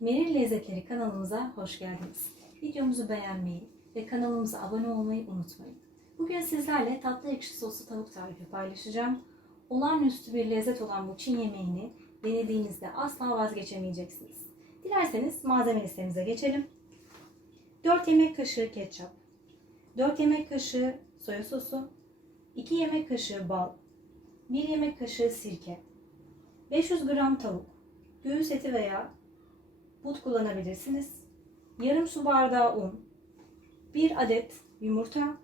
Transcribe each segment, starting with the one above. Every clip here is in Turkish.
Meril Lezzetleri kanalımıza hoş geldiniz. Videomuzu beğenmeyi ve kanalımıza abone olmayı unutmayın. Bugün sizlerle tatlı ekşi soslu tavuk tarifi paylaşacağım. Olağanüstü bir lezzet olan bu Çin yemeğini denediğinizde asla vazgeçemeyeceksiniz. Dilerseniz malzeme listemize geçelim. 4 yemek kaşığı ketçap, 4 yemek kaşığı soya sosu, 2 yemek kaşığı bal, 1 yemek kaşığı sirke, 500 gram tavuk, göğüs eti veya but kullanabilirsiniz. Yarım su bardağı un, 1 adet yumurta,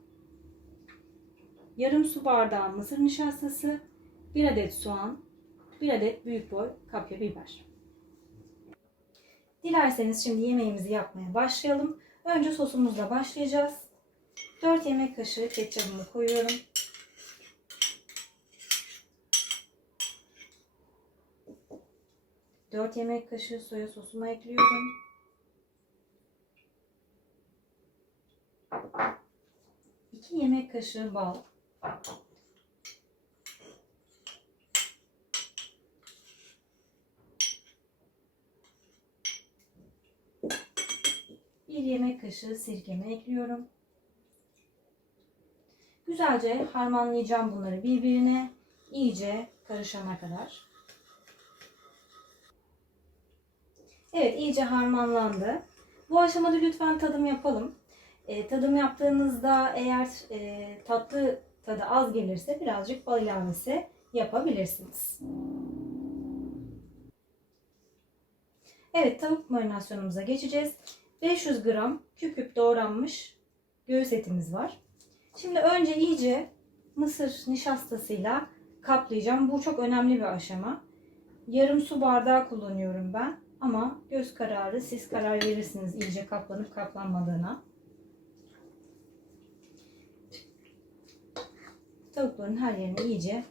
yarım su bardağı mısır nişastası, 1 adet soğan, 1 adet büyük boy kapya biber. Dilerseniz şimdi yemeğimizi yapmaya başlayalım. Önce sosumuzla başlayacağız. 4 yemek kaşığı ketçabımı koyuyorum. Dört yemek kaşığı soya sosumu ekliyorum. İki yemek kaşığı bal. Bir yemek kaşığı sirkemi ekliyorum. Güzelce harmanlayacağım bunları birbirine iyice karışana kadar. Evet iyice harmanlandı. Bu aşamada lütfen tadım yapalım. E, tadım yaptığınızda eğer e, tatlı tadı az gelirse birazcık bal ilavesi yapabilirsiniz. Evet tavuk marinasyonumuza geçeceğiz. 500 gram küp küp doğranmış göğüs etimiz var. Şimdi önce iyice mısır nişastasıyla kaplayacağım. Bu çok önemli bir aşama. Yarım su bardağı kullanıyorum ben. Ama göz kararı siz karar verirsiniz iyice kaplanıp kaplanmadığına. Tavukların her yerine iyice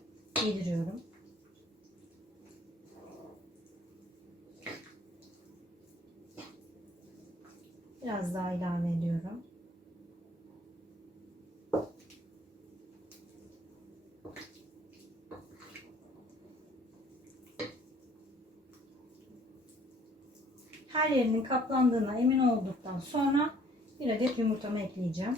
yediriyorum. Biraz daha ilave ediyorum. Her yerinin kaplandığına emin olduktan sonra bir adet yumurtamı ekleyeceğim.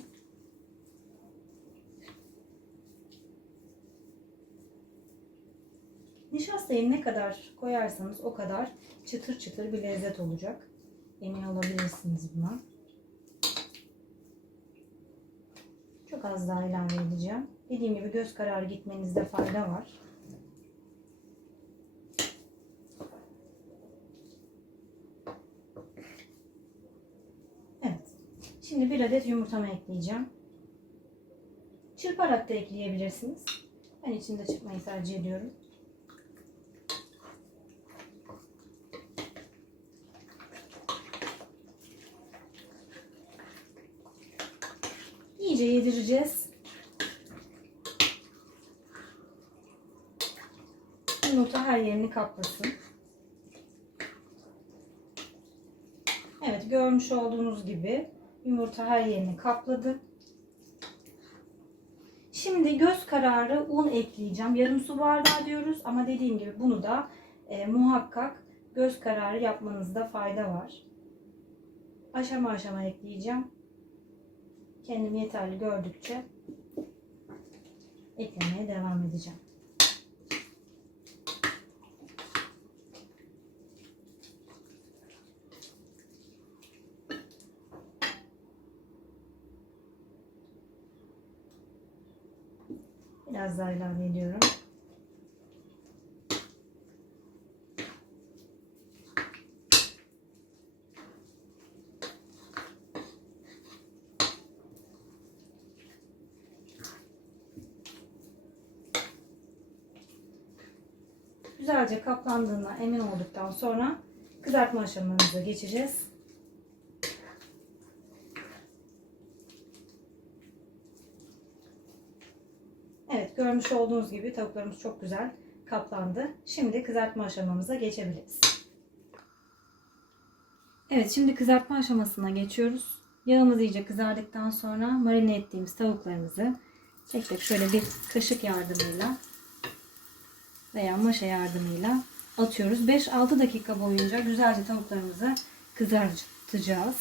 Nişastayı ne kadar koyarsanız o kadar çıtır çıtır bir lezzet olacak. Emin olabilirsiniz buna. Çok az daha ilave edeceğim. Dediğim gibi göz kararı gitmenizde fayda var. Evet. Şimdi bir adet yumurtamı ekleyeceğim. Çırparak da ekleyebilirsiniz. Ben içinde çırpmayı tercih ediyorum. İyice yedireceğiz. Yumurta her yerini kaplasın. Evet görmüş olduğunuz gibi yumurta her yerini kapladı. Şimdi göz kararı un ekleyeceğim. Yarım su bardağı diyoruz ama dediğim gibi bunu da e, muhakkak göz kararı yapmanızda fayda var. Aşama aşama ekleyeceğim. Kendim yeterli gördükçe eklemeye devam edeceğim. Biraz daha ilave ediyorum. Güzelce kaplandığına emin olduktan sonra kızartma aşamasına geçeceğiz. Evet görmüş olduğunuz gibi tavuklarımız çok güzel kaplandı. Şimdi kızartma aşamamıza geçebiliriz. Evet şimdi kızartma aşamasına geçiyoruz. Yağımız iyice kızardıktan sonra marine ettiğimiz tavuklarımızı tek tek şöyle bir kaşık yardımıyla veya maşa yardımıyla atıyoruz. 5-6 dakika boyunca güzelce tavuklarımızı kızartacağız.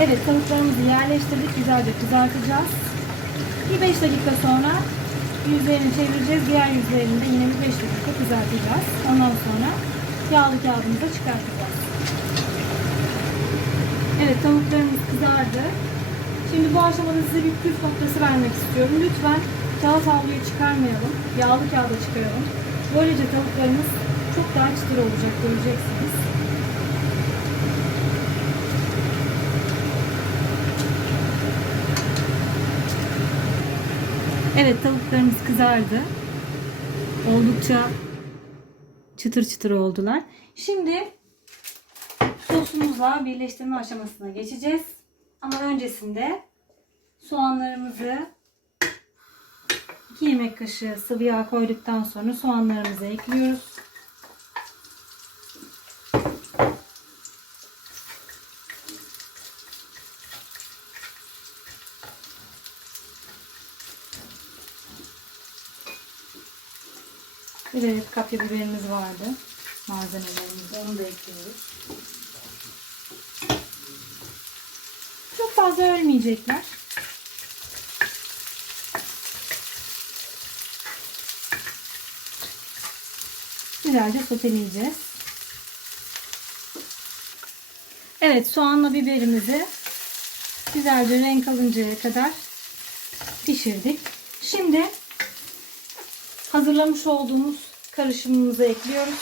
Evet tavuklarımızı yerleştirdik. Güzelce kızartacağız. Bir 5 dakika sonra yüzlerini çevireceğiz. Diğer yüzlerini de yine bir 5 dakika kızartacağız. Ondan sonra yağlı kağıdımıza çıkartacağız. Evet tavuklarımız kızardı. Şimdi bu aşamada size bir püf noktası vermek istiyorum. Lütfen kağıt havluyu çıkarmayalım. Yağlı kağıda çıkaralım. Böylece tavuklarımız çok daha çıtır olacak göreceksiniz. Evet tavuklarımız kızardı. Oldukça çıtır çıtır oldular. Şimdi sosumuzla birleştirme aşamasına geçeceğiz. Ama öncesinde soğanlarımızı 2 yemek kaşığı sıvı yağ koyduktan sonra soğanlarımızı ekliyoruz. Bir de kapya biberimiz vardı. Malzemelerimizi onu da ekliyoruz. Çok fazla ölmeyecekler. Güzelce soteleyeceğiz. Evet soğanla biberimizi güzelce renk alıncaya kadar pişirdik. Şimdi hazırlamış olduğumuz karışımımızı ekliyoruz.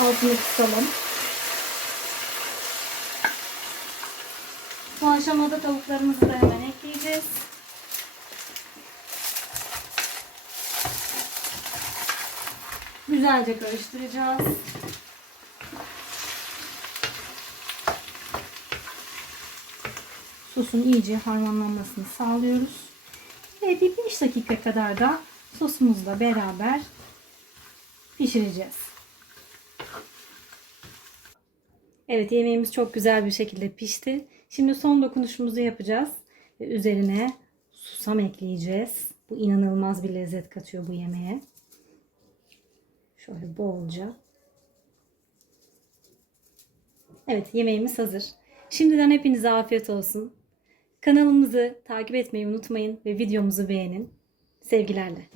Altını kısalım. Bu aşamada tavuklarımızı da hemen ekleyeceğiz. Güzelce karıştıracağız. Sosun iyice harmanlanmasını sağlıyoruz. Ve bir 5 dakika kadar da sosumuzla beraber pişireceğiz. Evet yemeğimiz çok güzel bir şekilde pişti. Şimdi son dokunuşumuzu yapacağız. Üzerine susam ekleyeceğiz. Bu inanılmaz bir lezzet katıyor bu yemeğe. Şöyle bolca. Evet yemeğimiz hazır. Şimdiden hepinize afiyet olsun. Kanalımızı takip etmeyi unutmayın ve videomuzu beğenin. Sevgilerle.